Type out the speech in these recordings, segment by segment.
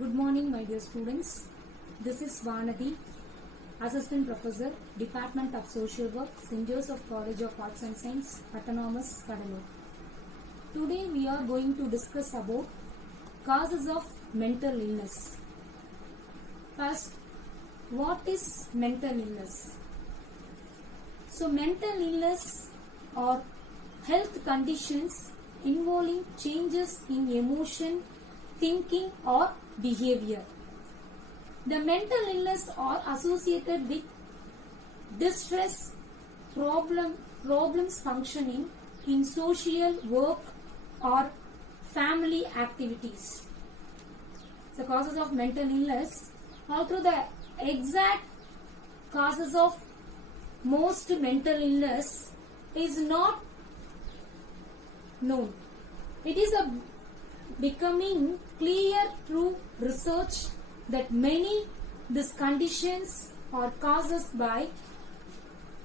Good morning, my dear students. This is Vanadi, Assistant Professor, Department of Social Work, St. Joseph College of Arts and Science, Autonomous, Cuddalore. Today we are going to discuss about causes of mental illness. First, what is mental illness? So, mental illness are health conditions involving changes in emotion, thinking or behavior. The mental illness are associated with distress, problems functioning in social, work or family activities. The causes of mental illness, although the exact causes of most mental illness is not known. It is becoming clear through research that many these conditions are caused by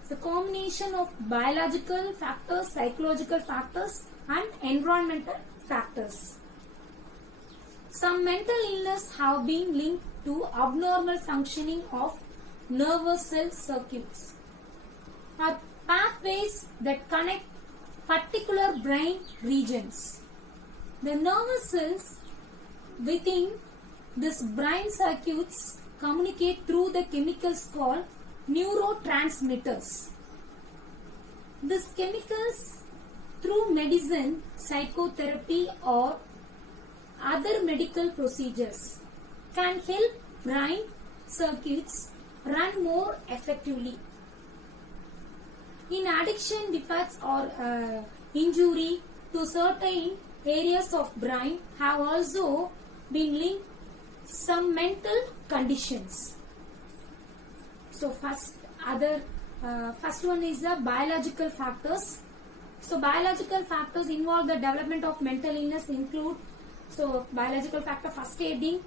the combination of biological factors, psychological factors and environmental factors. Some mental illness have been linked to abnormal functioning of nervous cell circuits or pathways that connect particular brain regions. The nervous cells within these brain circuits communicate through the chemicals called neurotransmitters. These chemicals, through medicine, psychotherapy or other medical procedures, can help brain circuits run more effectively. In addiction defects or injury to certain areas of brain have also been linked some mental conditions. So first one is the biological factors. So biological factors involve the development of mental illness include biological factor first aiding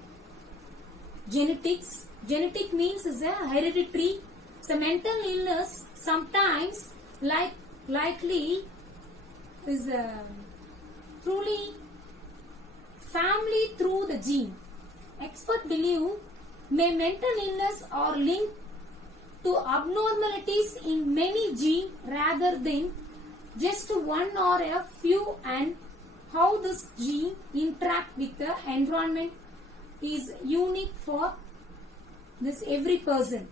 genetics. Genetic means is a hereditary. So mental illness sometimes likely is truly family through the gene. Experts believe mental illness are linked to abnormalities in many genes rather than just one or a few, and how this gene interact with the environment is unique for this every person.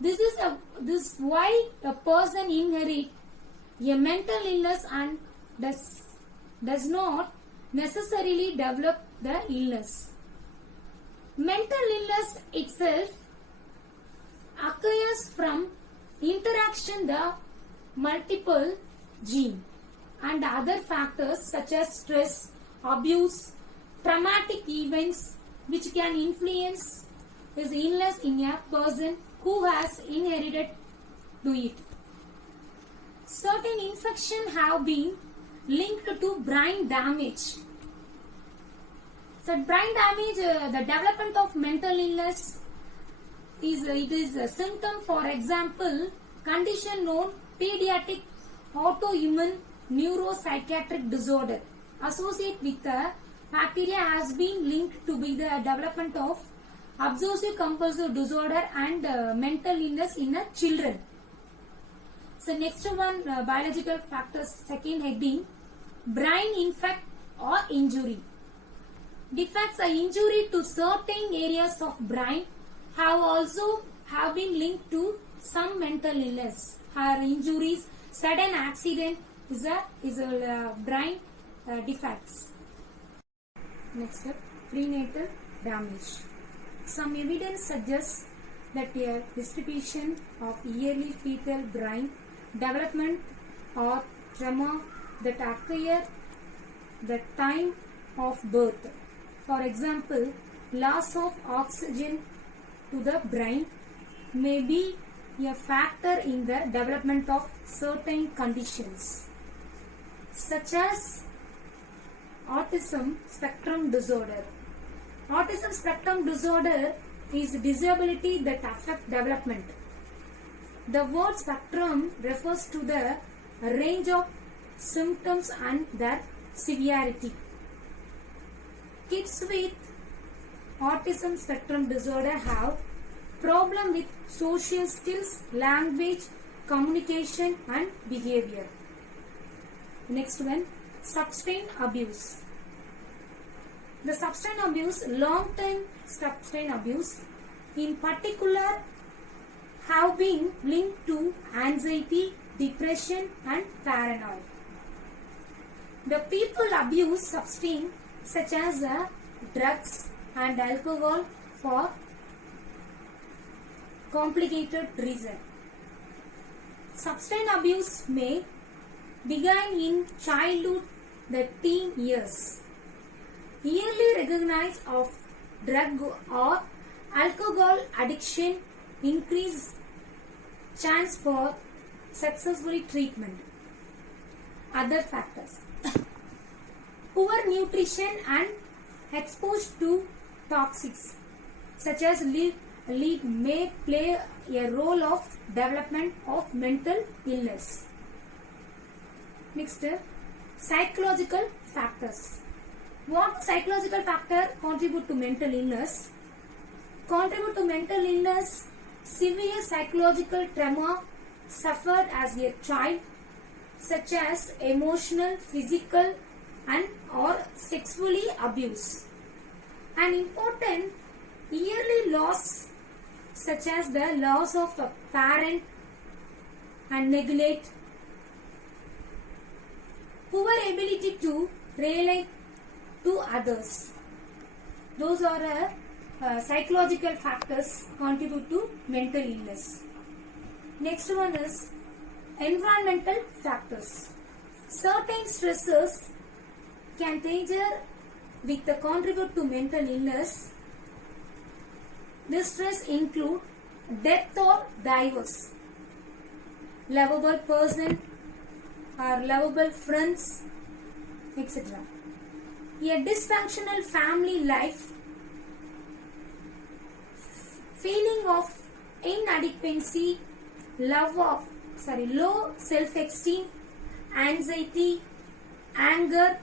This is why a person inherit a mental illness and does not necessarily develop the illness. Mental illness itself occurs from interaction the multiple gene and other factors such as stress, abuse, traumatic events which can influence his illness in a person who has inherited to it. Certain infections have been linked to brain damage. So brain damage, the development of mental illness is a symptom. For example, condition known pediatric autoimmune neuropsychiatric disorder associated with the bacteria has been linked to be the development of obsessive compulsive disorder and mental illness in children. So next one, biological factors, second heading, brain infect or injury. Defects or injury to certain areas of brain have been linked to some mental illness. Her injuries, sudden accident is a brain defects. Next step, prenatal damage. Some evidence suggests that a distribution of yearly fetal brain development or trauma that occur the time of birth. For example, loss of oxygen to the brain may be a factor in the development of certain conditions such as autism spectrum disorder. Autism spectrum disorder is a disability that affects development. The word spectrum refers to the range of symptoms and their severity. Kids with autism spectrum disorder have problem with social skills, language, communication and behavior. Next one, substance abuse. The substance abuse, long-term substance abuse, in particular have been linked to anxiety, depression and paranoia. The people abuse substances such as drugs and alcohol for complicated reason. Substance abuse may begin in childhood, the teen years. Early recognition of drug or alcohol addiction increase chance for successful treatment. Other factors: poor nutrition and exposure to toxics such as lead may play a role of development of mental illness. Next, psychological factors. What psychological factor contribute to mental illness? Contribute to mental illness: severe psychological trauma suffered as a child, such as emotional, physical and or sexually abuse. An important yearly loss such as the loss of a parent and neglect, poor ability to relate to others. Those are psychological factors contribute to mental illness. Next one is environmental factors. Certain stressors can contribute to mental illness. This stress include death or divorce, lovable person or lovable friends, etc. A dysfunctional family life, feeling of inadequacy, low self-esteem, anxiety, anger,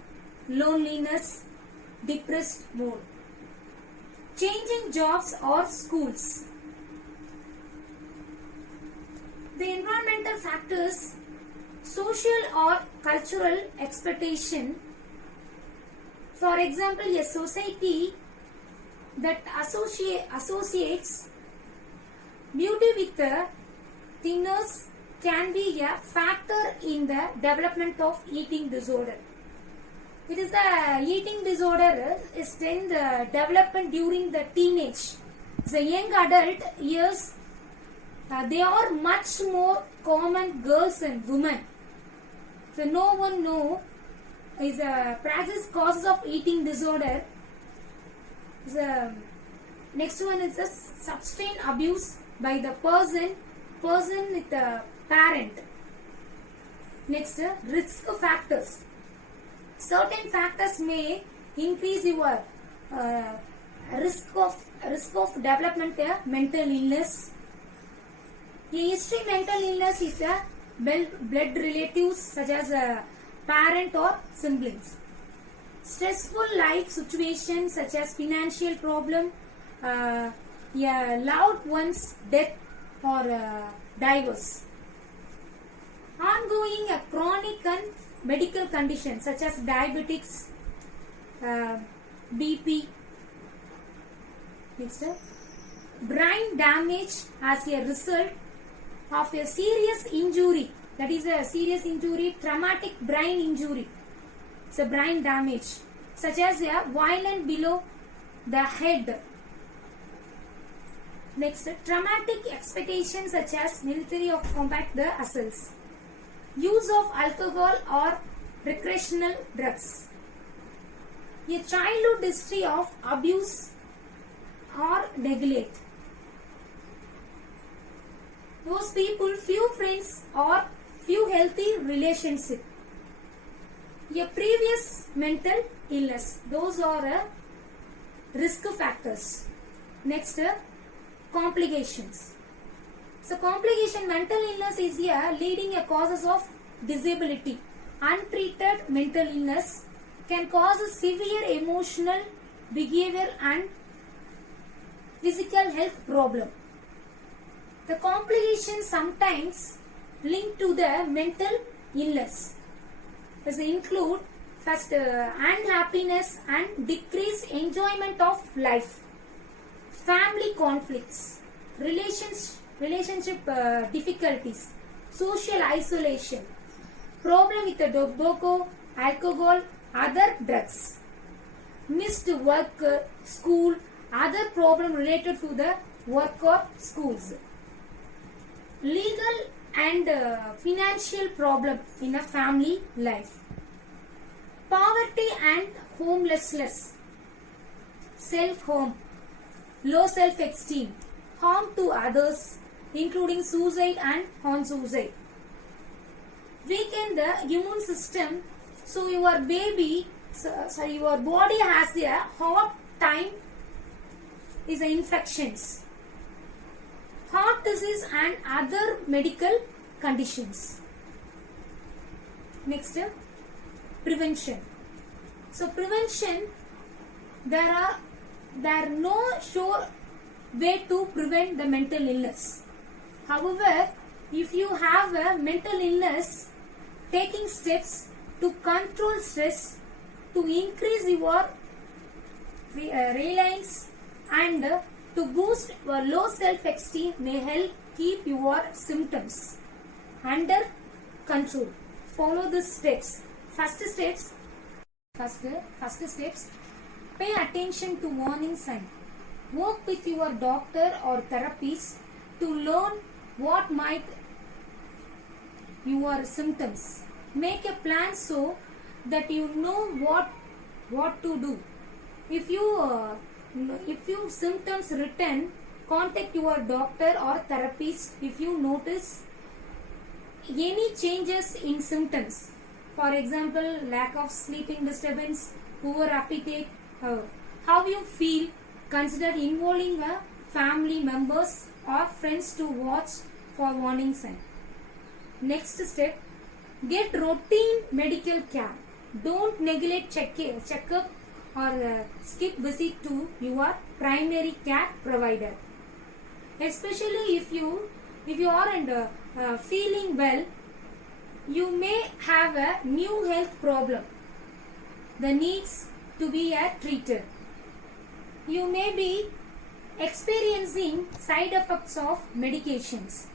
loneliness, depressed mood. Changing jobs or schools. The environmental factors, social or cultural expectation. For example, a society that associates beauty with thinness can be a factor in the development of eating disorder. It is the eating disorder is then the development during the teenage. The young adult years, they are much more common girls and women. So no one know is a practice causes of eating disorder. The next one is the substance abuse by the person with the parent. Next, risk factors. Certain factors may increase your risk of development mental illness. A history mental illness is a blood relatives such as a parent or siblings. Stressful life situations such as financial problem, a loved one's death or divorce. Ongoing chronic and medical conditions such as diabetics, BP. Next, brain damage as a result of a serious injury. That is a serious injury, traumatic brain injury. It's a brain damage such as a violent below the head. Next, traumatic expectations such as military of combat the assaults. Use of alcohol or recreational drugs. A childhood history of abuse or neglect. Those people, few friends or few healthy relationships. A previous mental illness. Those are risk factors. Next, complications. So mental illness is a leading causes of disability. Untreated mental illness can cause severe emotional, behavioral and physical health problem. The complications sometimes linked to the mental illness does include first unhappiness and decreased enjoyment of life, family conflicts, relationship difficulties, social isolation, problem with the tobacco, alcohol, other drugs, missed work, school, other problem related to the work or schools, legal and financial problem in a family life, poverty and homelessness, self-harm, low self-esteem, harm to others including suicide and on-suicide, weaken the immune system, so your your body has a hard time is the infections, heart disease and other medical conditions. Next, prevention. So prevention, there are no sure way to prevent the mental illness. However, if you have a mental illness, taking steps to control stress, to increase your reliance and to boost your low self-esteem may help keep your symptoms under control. Follow these steps. First steps, pay attention to warning sign. Work with your doctor or therapist to learn what might your symptoms. Make a plan so that you know what to do. If you symptoms return, contact your doctor or therapist if you notice any changes in symptoms. For example, lack of sleeping disturbance, poor appetite, how you feel. Consider involving family members or friends to watch for warning signs. Next step, get routine medical care. Don't neglect checkup or skip visit to your primary care provider. Especially if you aren't feeling well, you may have a new health problem that needs to be treated. You may be experiencing side effects of medications.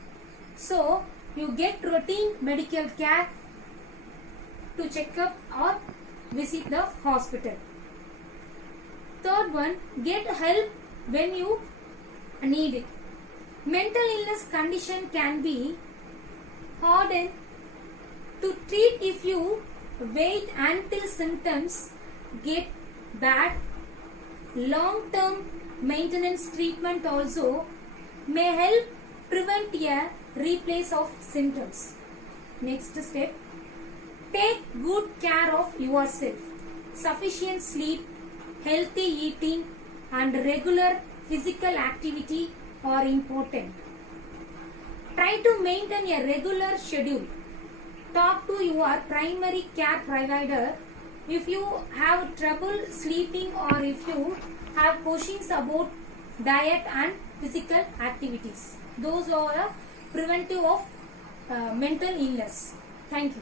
So, you get routine medical care to check up or visit the hospital. Third one, get help when you need it. Mental illness condition can be hardened to treat if you wait until symptoms get bad. Long-term maintenance treatment also may help prevent a replace of symptoms. Next step, take good care of yourself. Sufficient sleep, healthy eating and regular physical activity are important. Try to maintain a regular schedule. Talk to your primary care provider if you have trouble sleeping or if you have questions about diet and physical activities. Those are preventive of mental illness. Thank you.